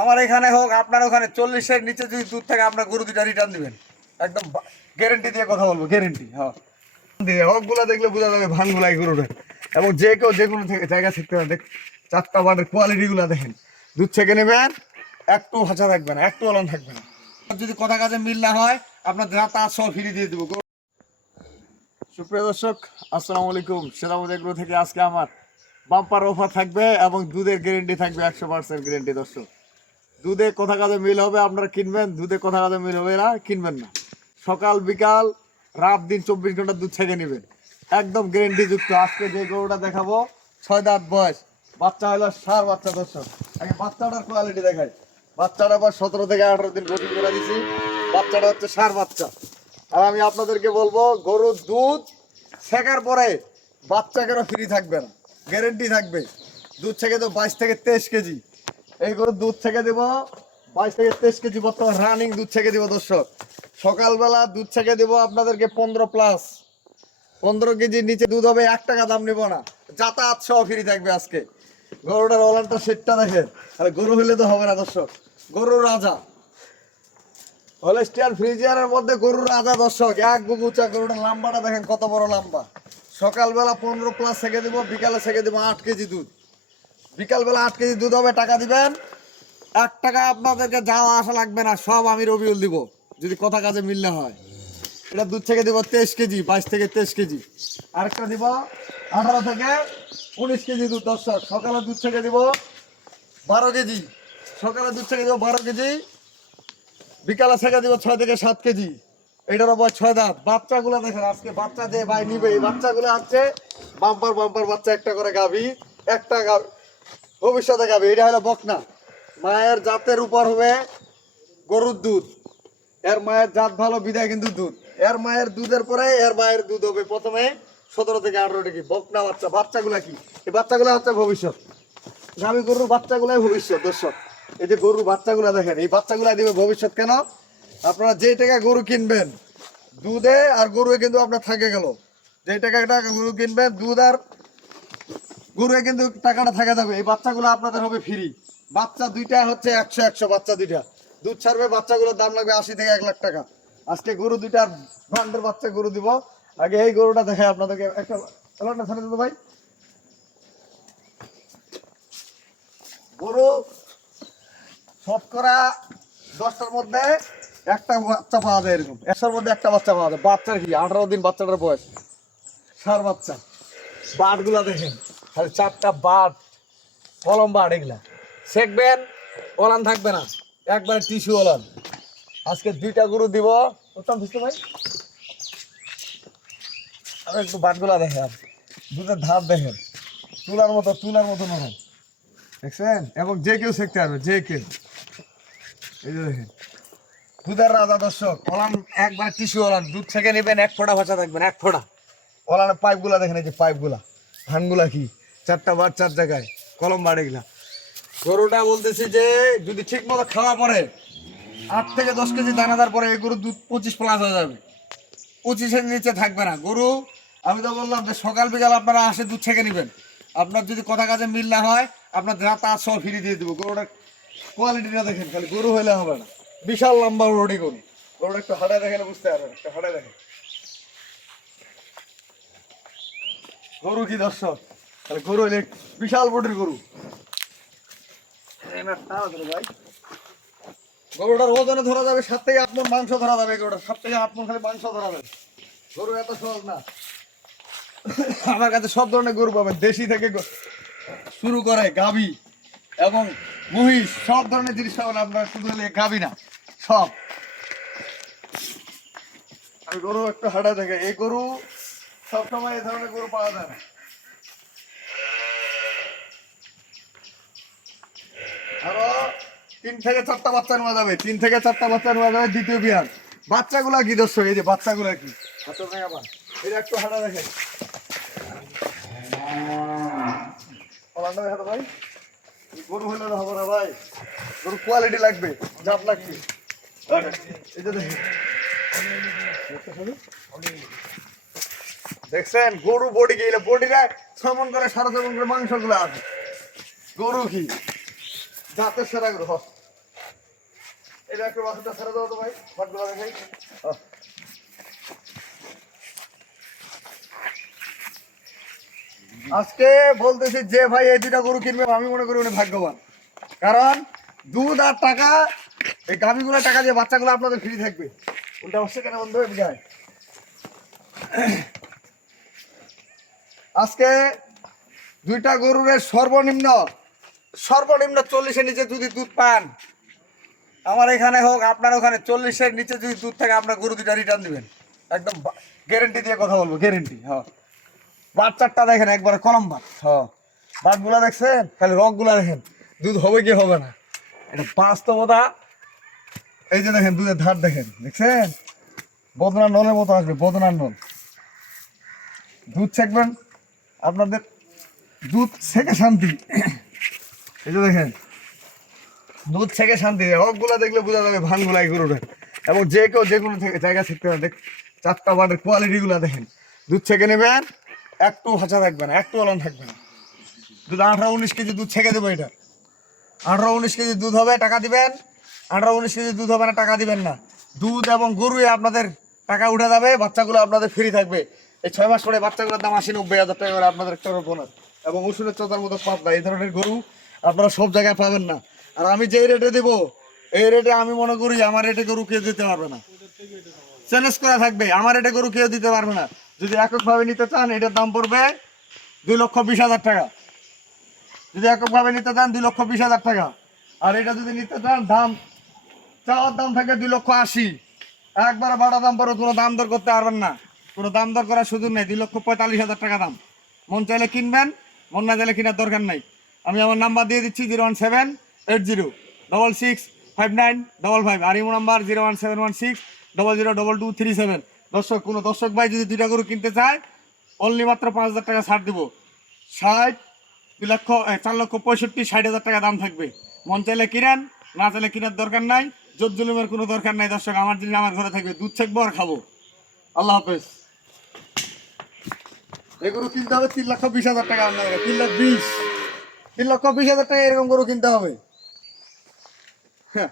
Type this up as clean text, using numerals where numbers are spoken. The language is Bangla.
আমার এখানে হোক আপনার ওখানে 40-এর নিচে যদি দুধ থাকে আপনার গরু দুটা রিটার্ন দিবেন, একদম গ্যারেন্টি দিয়ে কথা বলবো, গ্যারেন্টি। হ্যাঁ, হকগুলা দেখলে বোঝা যাবে ভানগুলাই গরুটা। এবং যে কেউ যে কোনো জায়গা শিখতে পারে। চারটা বাটের কোয়ালিটিগুলো দেখেন, দুধ ছেঁকে নেবেন, একটু ভাষা থাকবে না, একটু অলন থাকবে না। যদি কথা কাজে মিল না হয় আপনার যা তা সব ফিরিয়ে দিয়ে দেবো। সুপ্রিয় দর্শক, আসসালামু আলাইকুম। সেরামতি এগ্রো থেকে আজকে আমার বাম্পার অফার থাকবে এবং দুধের গ্যারেন্টি থাকবে 100% গ্যারেন্টি। দর্শক, দুধে কথা কাজে মিল হবে আপনারা কিনবেন, দুধে কথা কাজে মিল হবে না কিনবেন না। সকাল বিকাল রাত দিন 24 ঘন্টা দুধ ছেঁকে নেবেন, একদম গ্যারেন্টি যুক্ত। আজকে যে গরুটা দেখাবো 6 দাঁত বয়স, বাচ্চা হলো ষাঁড় বাচ্চা। দর্শক, আগে বাচ্চাটার কোয়ালিটি দেখাই। বাচ্চাটা আবার 17 থেকে 18 দিন গোসল করে দিছি। বাচ্চাটা হচ্ছে ষাঁড় বাচ্চা। আর আমি আপনাদেরকে বলবো, গরুর দুধ ছেঁকার পরে বাচ্চা কেন ফ্রি থাকবে না, গ্যারেন্টি থাকবে। দুধ ছেঁকে দেবো 22 থেকে 23 কেজি। এই গরুর দুধ ছেঁকে দেবো 22 থেকে 23 কেজি বর্তমান রানিং দুধ ছেঁকে দেবো। দর্শক, সকালবেলা দুধ ছেঁকে দেবো আপনাদেরকে 15+। 15 কেজির নিচে দুধ হবে, 1 টাকা দাম নেবো না, যাতায়াত সহ ফ্রি থাকবে। আজকে গরুটার ওলানটা সেটটা দেখেন, আর গরু হইলে তো হবে না। দর্শক, গরুর রাজা, হলস্টিয়ান ফ্রিজিয়ানের মধ্যে গরুর রাজা। দর্শক, এক বুকুচা গরুটার লম্বাটা দেখেন কত বড় লম্বা। সকালবেলা 15+ ছেঁকে দিব, বিকালে ছেঁকে দিব 8 কেজি দুধ। বিকালবেলা 8 কেজি দুধ হবে, টাকা দিবেন 1 টাকা। আপনাদেরকে যাওয়া আসা লাগবে না, সব আমি রবিউল দিব যদি কথা কাজে মিললে হয়। এটা দুধ থেকে দিব 23 কেজি, 22 থেকে 23 কেজি। আরেকটা দিব 18 থেকে 19 কেজি দুধ। দর্শক, সকালে দুধ থেকে দিব 12 কেজি। সকালে দুধ থেকে দিব 12 কেজি, বিকালে ছেঁকে দিব 6 থেকে 7 কেজি। এটার উপর 6 দাঁত। বাচ্চাগুলো দেখেন, আজকে বাচ্চা যে ভাই নিবে, এই বাচ্চাগুলো হচ্ছে বাম্পার বাম্পার বাচ্চা। একটা করে গাভী, একটা ভবিষ্যতে গাভী। এটা হলো বকনা। মায়ের জাতের উপর হবে গরুর দুধ। এর মায়ের জাত ভালো বিদায় কিন্তু দুধ। এর মায়ের দুধের পরে এর মায়ের দুধ হবে প্রথমে 17 থেকে 18 কেজি। বকনা বাচ্চা। বাচ্চাগুলা কি? এই বাচ্চাগুলো হচ্ছে ভবিষ্যৎ। গাভী গরুর বাচ্চাগুলাই ভবিষ্যৎ। দর্শক, এই যে গরুর বাচ্চাগুলা দেখেন, এই বাচ্চাগুলা দিবে ভবিষ্যৎ। কেন? আপনারা যে টাকা গরু কিনবেন দুধে আর গরুয়ে কিন্তু আপনার থাকে গেল। যে টাকা গরু কিনবেন দুধ আর গরুয়ে কিন্তু টাকাটা থাকে যাবে। এই বাচ্চাগুলো আপনাদের হবে ফ্রি। বাচ্চা দুইটা হচ্ছে 100 বাচ্চা দুইটা দুধ ছাড়বে। বাচ্চাগুলোর দাম লাগবে 80 থেকে 1 লাখ টাকা। আজকে গরু দুইটার ব্র্যান্ডের বাচ্চা গরু দিব। আগে এই গরুটা দেখাই আপনাদেরকে। একটা ভাই, গরু শতকরা 10টার মধ্যে একটা বাচ্চা পাওয়া যায়। এরকম 100-র মধ্যে একটা বাচ্চা পাওয়া যায়। বাচ্চার কি 18 দিন বাচ্চাটার বয়স, ষাঁড় বাচ্চা। বাটগুলা দেখেন, খালি 4টা বাট, কলম বাট। এগুলা শেখবেন, ওলান থাকবে না, একবারে টিস্যু ওলান। আজকে 2টা গরু দিব। ওটা বুঝতে ভাই, আর একটু বাটগুলা দেখেন, দুধের ধার দেখেন, তুলার মতো নরম। দেখছেন? এবং যে কেউ শিখতে পারবে, যে কেউ। এই যে দেখেন, দুধের রাজা। দর্শক, ওলান একবার টিস্যু ওলান। দুধ ছেঁকে নেবেন, 1 ফোঁটা ভাষা থাকবেন, 1 ফোঁটা। ওলানের পাইপগুলা দেখেন, এই যে পাইপগুলা, ধানগুলা কি 4টা বার 4 জায়গায়, কলম বাড়ে গেলা। গরুটা বলতেছি যে যদি ঠিক মতো খাওয়া পরে 8 থেকে 10 কেজি দানাদার পরে এই গরুর দুধ 25+ হয়ে যাবে। 25-এর নিচে থাকবে না গরু। আমি তো বললাম যে সকাল বিকাল আপনারা আসে দুধ ছেঁকে নেবেন। আপনার যদি কথা কাজে মিল না হয় আপনার যা তা সব ফিরিয়ে দিয়ে দেবো। গরুটার কোয়ালিটিটা দেখেন, খালি গরু হইলে হবে না, বিশাল লম্বা রোডি গরু। গরুটা একটু হাঁটায় দেখেন, বুঝতে পারবেন। একটু হাঁটায় দেখেন গরু কি। দর্শক, তাহলে গরু হইলে বিশাল বডির গরু। ভাই, গরুটার ওজনে ধরা যাবে 7 থেকে 8 মণ মাংস ধরা যাবে। গরুটা 7 থেকে 8 মণ খালি মাংস ধরা যাবে। গরু এত সহজ না। আমার কাছে সব ধরনের গরু পাবেন, দেশি থেকে শুরু করে গাভী এবং মহিষ, সব ধরনের জিনিস পাবেন আপনারা। শুধু হলে গাভী না, সব। আমি গরু একটু হাঁটা দেখে, এই গরু সবসময় এই ধরনের গরু পাওয়া যায় না। আরো 3 থেকে 4টা বাচ্চা নেওয়া যাবে, 3 থেকে 4টা বাচ্চা নেওয়া যাবে দ্বিতীয় বিয়ান। বাচ্চাগুলা কি দর্শক, এই যে বাচ্চাগুলা কি, এটা একটু হাঁটা দেখে। ভাই, গরু হইলে হবে না ভাই, গরু কোয়ালিটি লাগবে, জাত লাগবে। এই যে দেখছেন গরু বডি গেলে বডিটা 6 মণ করে 6.5 মণ করে মাংসগুলো আছে। গরু কি জাতের সেরা গরু। এটা একটু বাসুটা ছেড়ে দাও তো ভাই, বাটগুলো দেখাই। আজকে বলতেছি যে ভাই এই দুইটা গরু কিনবে আমি মনে করি উনি ভাগ্যবান, কারণ দুধ আর টাকা, এই গাভীগুলো টাকা দিয়ে বাচ্চাগুলো আপনাদের ফ্রি থাকবে। উল্টা হচ্ছে কেন বন্ধু যায়। আজকে দুইটা গরুর সর্বনিম্ন 40-এর নিচে যদি দুধ পান, আমার এখানে হোক আপনার ওখানে 40-এর নিচে যদি দুধ থাকে আপনার গরু দুইটা রিটার্ন দিবেন, একদম গ্যারেন্টি দিয়ে কথা বলবো, গ্যারেন্টি। হ্যাঁ, বাচ্চারটা দেখেন একবারে কলম বাট। হ্যাঁ, বাটগুলা দেখছেন, খালি রকগুলা দেখেন, দুধ হবে কি হবে না, এটা বাস্তবতা। এই যে দেখেন দুধের ধার দেখেন, দেখছেন বদনার নলের মতো আসবে, বদনার নল। দুধ ছেঁকবেন, আপনাদের দুধ ছেঁকে শান্তি। এই যে দেখেন দুধ ছেঁকে শান্তি, রকগুলা দেখলে বোঝা যাবে ভানগুলাই গরুটা। এবং যে কেউ যে কোনো জায়গা শিখতে পারে। দেখ 4টা বাটের কোয়ালিটিগুলো দেখেন, দুধ ছেঁকে নেবেন, একটু ভাষা থাকবে না, একটু অলন থাকবে না। দুধ 18-19 কেজি দুধ ছেঁকে দেবো। এটা 18-19 কেজি দুধ হবে, টাকা দিবেন। 18-19 কেজি দুধ হবে না, টাকা দিবেন না। দুধ এবং গরুই আপনাদের টাকা উঠে যাবে, বাচ্চাগুলো আপনাদের ফ্রি থাকবে। এই 6 মাস পরে বাচ্চাগুলোর দাম 80-90 হাজার টাকা করে আপনাদের একটা বোনাস। এবং ওষুধের চোতার মতো পাতলা, এই ধরনের গরু আপনারা সব জায়গায় পাবেন না। আর আমি যেই রেটে দেবো, এই রেটে আমি মনে করি আমার রেটে গরু কেউ দিতে পারবে না, চ্যালেঞ্জ করা থাকবে। আমার রেটে গরু কেউ দিতে পারবে না। যদি এককভাবে নিতে চান এটার দাম পড়বে 2,20,000 টাকা। যদি এককভাবে নিতে চান 2,20,000 টাকা। আর এটা যদি নিতে চান দাম, চাওয়ার দাম থাকে 2,80,000। একবারে বাড়া দাম পড়ে, কোনো দাম দর করতে পারবেন না, কোনো দাম দর করার সুযোগ নেই। 2,45,000 টাকা দাম। মন চাইলে কিনবেন, মন না চাইলে কেনার দরকার নাই। আমি আমার নাম্বার দিয়ে দিচ্ছি 01780665955। আর ইমো নাম্বার 01716002237। দর্শক, কোনো দর্শক ভাই যদি দুইটা গরু কিনতে চায় অনলি মাত্র 5,000 টাকা ছাড় দিব। 4,65,60,000 টাকা দাম থাকবে। মন চাইলে কিনেন, না চাইলে কেনার দরকার নাই। জোর জুলুমের কোনো দরকার নাই। দর্শক, আমার জিনিস আমার ঘরে থাকবে, দুধ ছাকবো আর খাবো। আল্লাহ হাফেজ। এগুলো কিনতে হবে 3,20,000 টাকা, আপনার 3,20,000 টাকা এরকম গরু কিনতে হবে। হ্যাঁ।